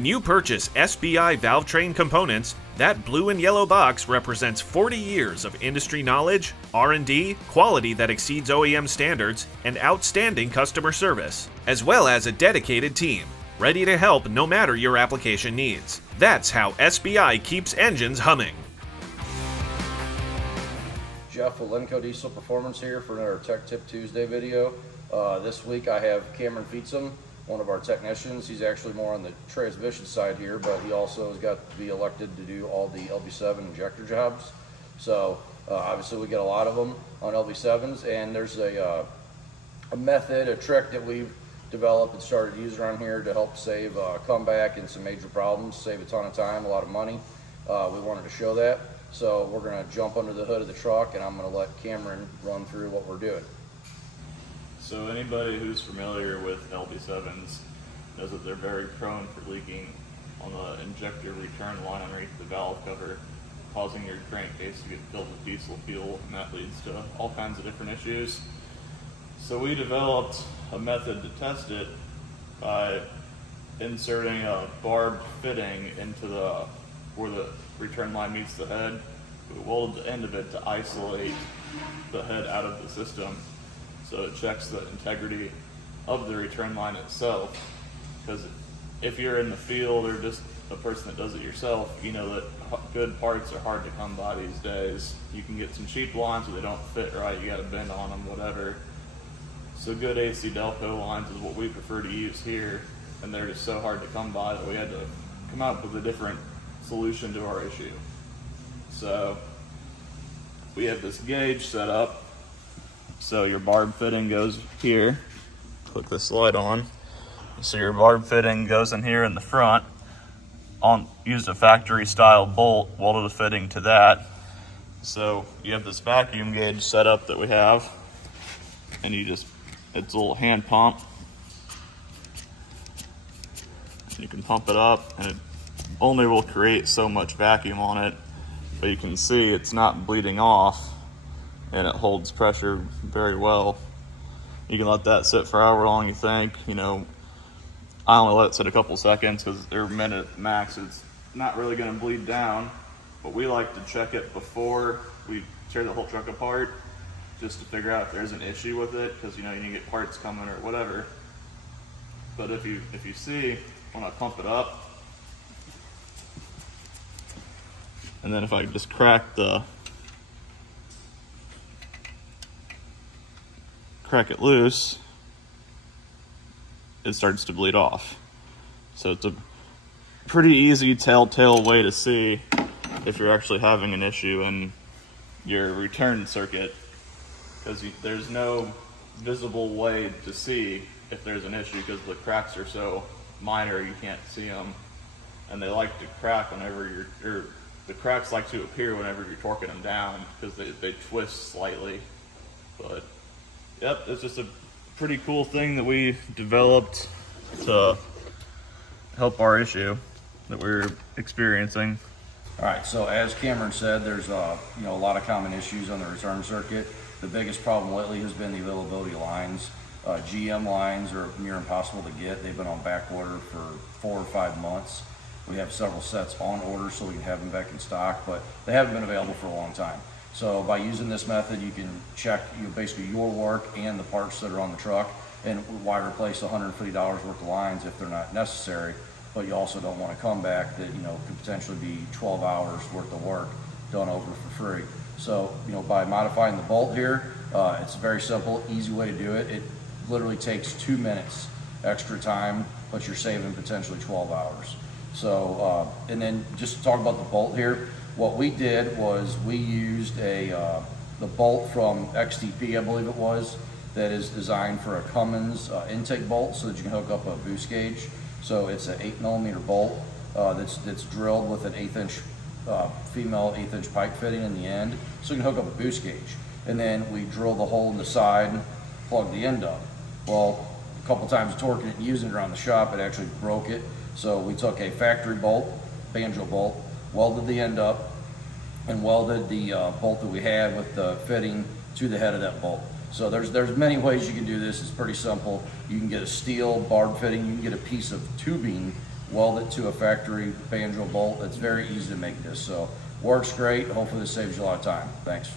When you purchase SBI valve train components, that blue and yellow box represents 40 years of industry knowledge, R&D, quality that exceeds OEM standards, and outstanding customer service, as well as a dedicated team, ready to help no matter your application needs. That's how SBI keeps engines humming. Jeff with LinCo Diesel Performance here for another Tech Tip Tuesday video. This week I have Cameron Feetsum, one of our technicians. He's actually more on the transmission side here, but he also has got to be elected to do all the LB7 injector jobs. So obviously we get a lot of them on LB7s, and there's a method, a trick that we've developed and started using around here to help save comeback and some major problems, save a ton of time, a lot of money. We wanted to show that. So we're going to jump under the hood of the truck, and I'm going to let Cameron run through what we're doing. So anybody who's familiar with LB7s knows that they're very prone for leaking on the injector return line underneath the valve cover, causing your crankcase to get filled with diesel fuel, and that leads to all kinds of different issues. So we developed a method to test it by inserting a barbed fitting into where the return line meets the head. We welded the end of it to isolate the head out of the system, so it checks the integrity of the return line itself. Because if you're in the field or just a person that does it yourself, you know that good parts are hard to come by these days. You can get some cheap lines where they don't fit right, you got to bend on them, whatever. So good AC Delco lines is what we prefer to use here, and they're just so hard to come by that we had to come up with a different solution to our issue. So we have this gauge set up. So your barb fitting goes here. Click this light on. So your barb fitting goes in here in the front. Used a factory style bolt, welded a fitting to that. So you have this vacuum gauge set up that we have, and it's a little hand pump. You can pump it up, and it only will create so much vacuum on it, but you can see it's not bleeding off, and it holds pressure very well. You can let that sit for however long you think. You know, I only let it sit a couple seconds because they're minute max. It's not really going to bleed down, but we like to check it before we tear the whole truck apart, just to figure out if there's an issue with it, because you know you need to get parts coming or whatever. But if you see when I pump it up, and then if I just crack it loose, it starts to bleed off. So it's a pretty easy telltale way to see if you're actually having an issue in your return circuit, because there's no visible way to see if there's an issue because the cracks are so minor you can't see them, and they like to crack whenever the cracks like to appear whenever you're torquing them down because they twist slightly. But yep, it's just a pretty cool thing that we developed to help our issue that we're experiencing. All right, so as Cameron said, there's a lot of common issues on the return circuit. The biggest problem lately has been the availability of lines. GM lines are near impossible to get. They've been on back order for 4 or 5 months. We have several sets on order so we can have them back in stock, but they haven't been available for a long time. So by using this method, you can check basically your work and the parts that are on the truck, and why replace $150 worth of lines if they're not necessary. But you also don't want to come back that could potentially be 12 hours worth of work done over for free. So by modifying the bolt here, it's very simple, easy way to do it. It literally takes 2 minutes extra time, but you're saving potentially 12 hours. So and then just to talk about the bolt here, what we did was we used the bolt from XTP, I believe it was, that is designed for a Cummins intake bolt so that you can hook up a boost gauge. So it's an 8mm bolt that's drilled with an 1/8 inch female 1/8 inch pipe fitting in the end, so you can hook up a boost gauge. And then we drill the hole in the side, plug the end up. Well, a couple times torquing it and using it around the shop, it actually broke it. So we took a factory bolt, banjo bolt, welded the end up, and welded the bolt that we had with the fitting to the head of that bolt. So there's many ways you can do this. It's pretty simple. You can get a steel barb fitting. You can get a piece of tubing weld it to a factory banjo bolt. It's very easy to make this, so works great. Hopefully this saves you a lot of time. Thanks.